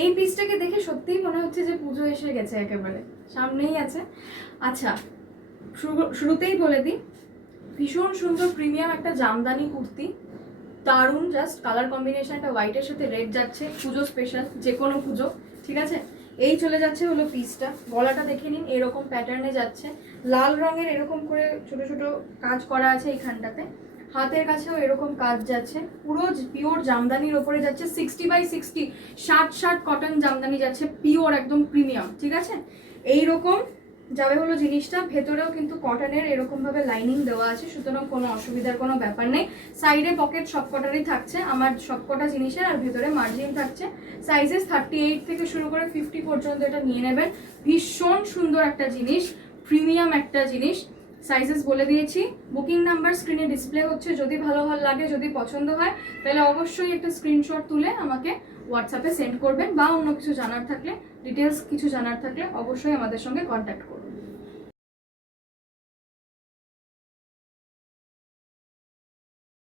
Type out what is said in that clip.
এই পিসটাকে দেখে সত্যিই মনে হচ্ছে যে পুজো এসে গেছে, একেবারে সামনেই আছে। আচ্ছা, শুরুতেই বলে দিই, ভীষণ সুন্দর প্রিমিয়াম একটা জামদানি কুর্তি, দারুণ, জাস্ট কালার কম্বিনেশনটা হোয়াইটের সাথে রেড যাচ্ছে, পুজো স্পেশাল, যে কোনো পুজো, ঠিক আছে। এই চলে যাচ্ছে হলো পিসটা, গলাটা দেখে নিন, এরকম প্যাটার্নে যাচ্ছে, লাল রঙের এরকম করে ছোট ছোট কাজ করা আছে এইখানটাতে, হাতের কাছেও এরকম কাজ যাচ্ছে, পুরো পিওর জামদানির ওপরে যাচ্ছে, 60/60 60 কটন জামদানি যাচ্ছে, পিওর একদম প্রিমিয়াম, ঠিক আছে। এইরকম যাবে হলো জিনিসটা, ভেতরেও কিন্তু কটনের এরকম ভাবে লাইনিং দেওয়া আছে, সুতরাং কোনো অসুবিধার কোনো ব্যাপার নেই। সাইডে পকেট সবকটারই থাকছে, আমার সবকটা জিনিসের, আর ভেতরে মার্জিন থাকছে। সাইজেস 38 থেকে শুরু করে 50 পর্যন্ত এটা নিয়ে নেবেন। ভীষণ সুন্দর একটা জিনিস, প্রিমিয়াম একটা জিনিস। সাইজেস বলে দিয়েছি, বুকিং নাম্বার স্ক্রিনে ডিসপ্লে হচ্ছে, যদি ভালো লাগে, যদি পছন্দ হয়, তাহলে অবশ্যই একটা স্ক্রিনশট তুলে আমাকে হোয়াটসঅ্যাপে সেন্ড করবেন, বা অন্য কিছু জানার থাকলে, ডিটেলস কিছু জানার থাকলে অবশ্যই আমাদের সঙ্গে কন্ট্যাক্ট করবেন।